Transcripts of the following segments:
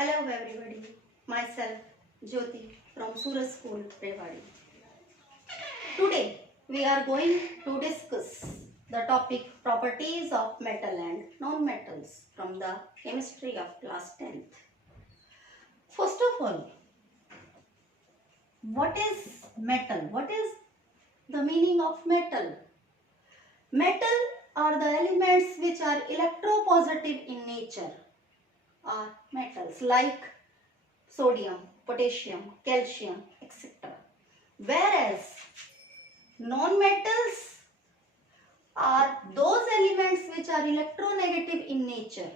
Hello everybody, myself Jyoti from Suraj School, Rewari. Today we are going to discuss the topic properties of metal and non-metals from the chemistry of class 10th. First of all, what is metal? What is the meaning of metal? Metal are the elements which are electropositive in nature, are metals like sodium, potassium, calcium, etc. Whereas non-metals are those elements which are electronegative in nature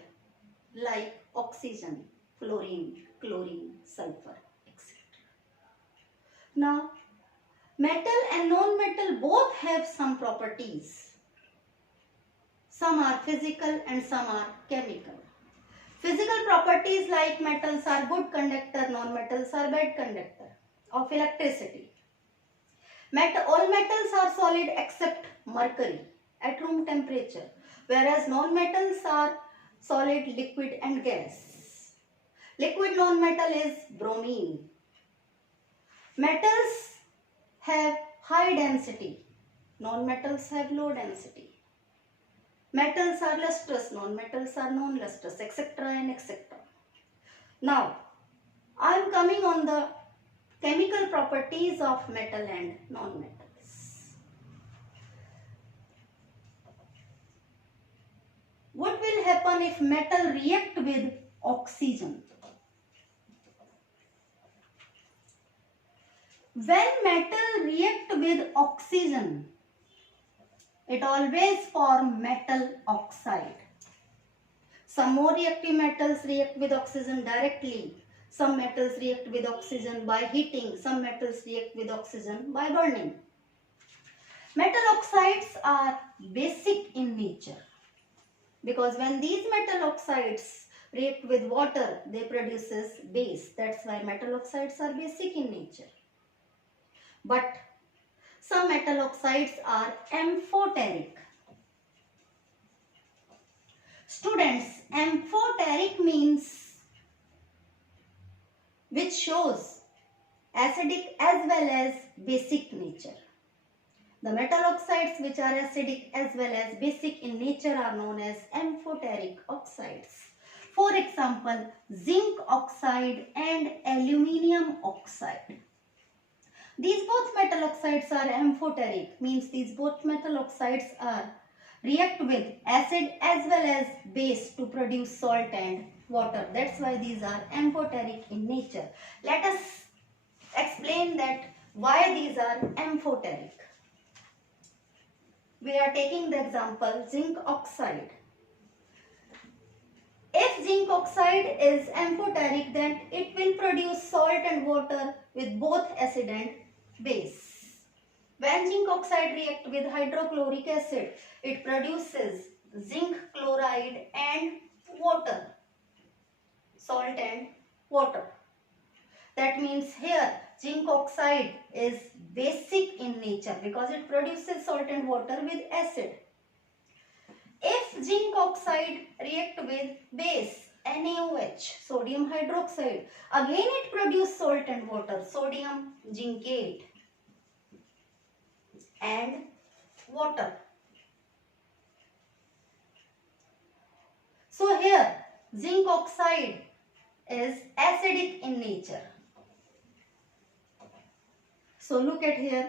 like oxygen, fluorine, chlorine, sulfur, etc. Now, metal and non-metal both have some properties. Some are physical and some are chemical. Physical properties like metals are good conductor, non-metals are bad conductor of electricity. All metals are solid except mercury at room temperature, whereas non-metals are solid, liquid and gas. Liquid non-metal is bromine. Metals have high density, non-metals have low density. Metals are lustrous, non-metals are non-lustrous, etc. and etc. Now, I am coming on the chemical properties of metal and non-metals. What will happen if metal react with oxygen? When metal react with oxygen, it always form metal oxide. Some more reactive metals react with oxygen directly. Some metals react with oxygen by heating. Some metals react with oxygen by burning. Metal oxides are basic in nature because when these metal oxides react with water, they produces base. That's why metal oxides are basic in nature. But some metal oxides are amphoteric. Students, amphoteric means which shows acidic as well as basic nature. The metal oxides which are acidic as well as basic in nature are known as amphoteric oxides. For example, zinc oxide and aluminium oxide. These both metal oxides are amphoteric, means these both metal oxides are react with acid as well as base to produce salt and water. That's why these are amphoteric in nature. Let us explain that why these are amphoteric. We are taking the example zinc oxide. If zinc oxide is amphoteric, then it will produce salt and water with both acid and base. When zinc oxide reacts with hydrochloric acid, it produces zinc chloride and water, salt and water. That means here zinc oxide is basic in nature because it produces salt and water with acid. If zinc oxide react with base NaOH, sodium hydroxide, again it produces salt and water, sodium zincate and water. So here zinc oxide is acidic in nature. So look at here,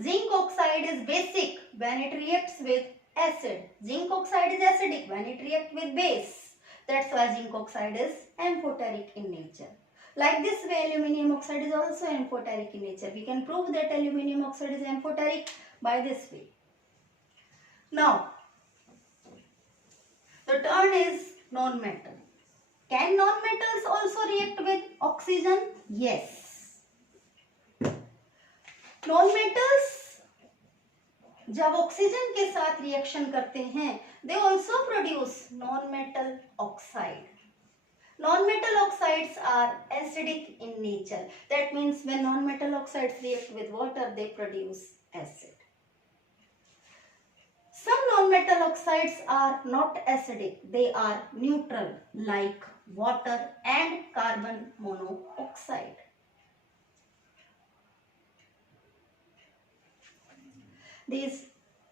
zinc oxide is basic when it reacts with acid. Zinc oxide is acidic when it reacts with base. That's why zinc oxide is amphoteric in nature. Like this way, aluminium oxide is also amphoteric in nature. We can prove that aluminium oxide is amphoteric by this way. Now, the turn is non-metal. Can non-metals also react with oxygen? Yes. Non-metals जब oxygen के साथ reaction करते हैं, they also produce non-metal oxide. Non-metal oxides are acidic in nature. That means when non-metal oxides react with water, they produce acid. Some non-metal oxides are not acidic, they are neutral like water and carbon monoxide. These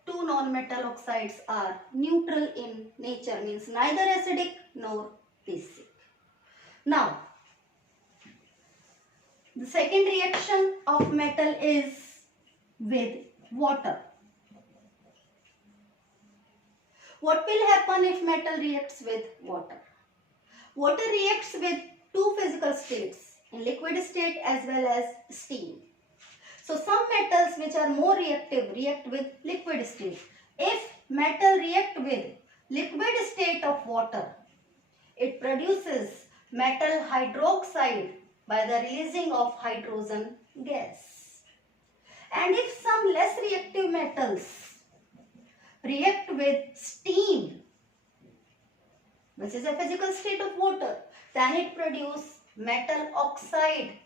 two non-metal oxides are neutral in nature, means neither acidic nor basic. Now, the second reaction of metal is with water. What will happen if metal reacts with water? Water reacts with two physical states, in liquid state as well as steam. So some metals which are more reactive react with liquid state. If metal react with liquid state of water, it produces metal hydroxide by the releasing of hydrogen gas. And if some less reactive metals react with steam, which is a physical state of water, then it produces metal oxide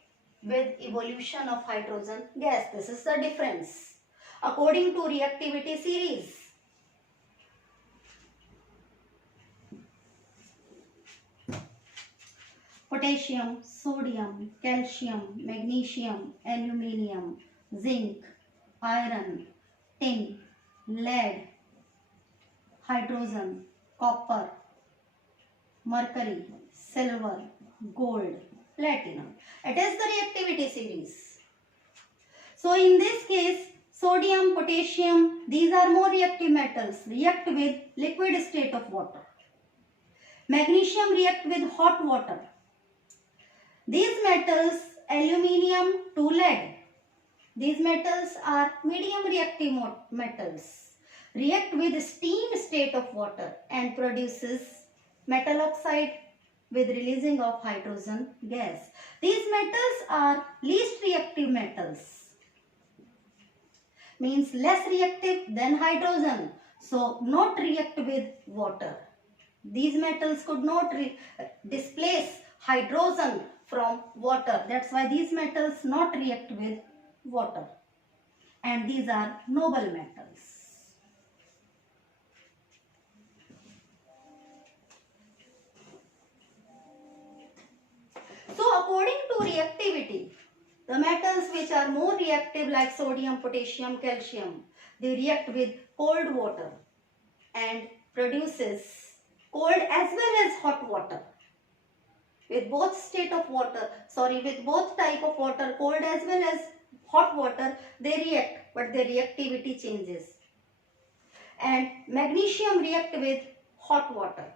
with evolution of hydrogen gas. This is the difference according to reactivity series. Potassium, sodium, calcium, magnesium, aluminium, zinc, iron, tin, lead, hydrogen, copper, mercury, silver, gold, platinum. It is the reactivity series. So in this case, sodium, potassium, these are more reactive metals, react with liquid state of water. Magnesium react with hot water. These metals, aluminium to lead, these metals are medium reactive metals, react with steam state of water and produces metal oxide with releasing of hydrogen gas. These metals are least reactive metals, means less reactive than hydrogen, so not react with water. These metals could not displace hydrogen from water. That's why these metals not react with water. And these are noble metals. So according to reactivity, the metals which are more reactive like sodium, potassium, calcium, they react with cold water and produces cold as well as hot water. With both state of water, with both type of water, cold as well as hot water, they react, but their reactivity changes. And magnesium react with hot water,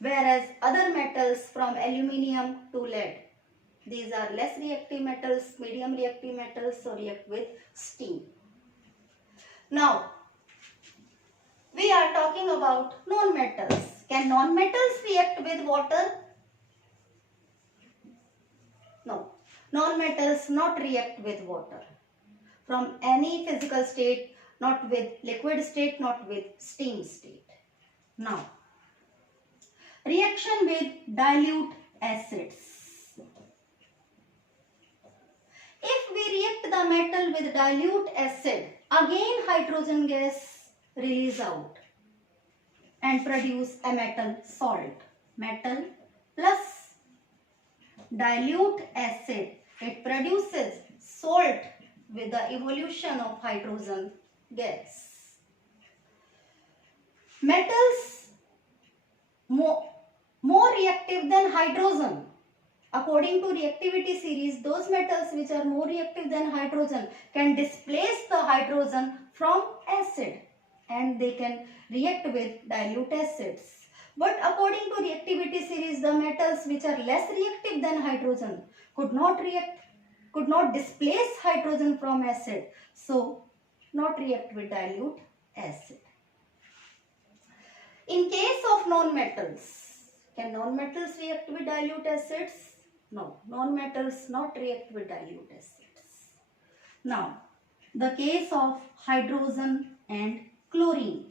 whereas other metals from aluminium to lead, these are less reactive metals, medium reactive metals, so react with steam. Now, we are talking about non-metals. Can non-metals react with water? No. Non-metals not react with water from any physical state, not with liquid state, not with steam state. Now, reaction with dilute acids. If we react the metal with dilute acid, again hydrogen gas release out and produce a metal salt. Metal plus dilute acid, it produces salt with the evolution of hydrogen gas. Metals more reactive than hydrogen. According to reactivity series, those metals which are more reactive than hydrogen can displace the hydrogen from acid and they can react with dilute acids. But according to reactivity series, the metals which are less reactive than hydrogen could not displace hydrogen from acid, so not react with dilute acid. In case of non-metals, can non-metals react with dilute acids? No, non-metals not react with dilute acids. Now, the case of hydrogen and chlorine.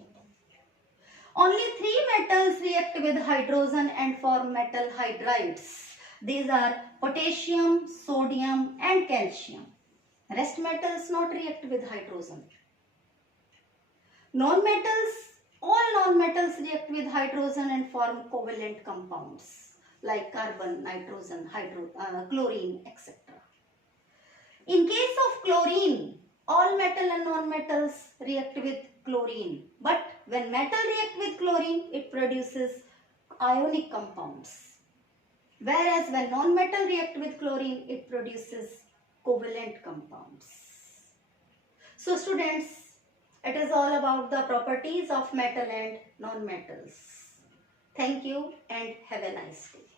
Only 3 metals react with hydrogen and form metal hydrides. These are potassium, sodium and calcium. Rest metals not react with hydrogen. Non-metals, all non-metals react with hydrogen and form covalent compounds. like carbon, nitrogen, chlorine, etc. In case of chlorine, all metal and non-metals react with chlorine. But when metal react with chlorine, it produces ionic compounds. Whereas when non-metal react with chlorine, it produces covalent compounds. So students, it is all about the properties of metal and non-metals. Thank you and have a nice day.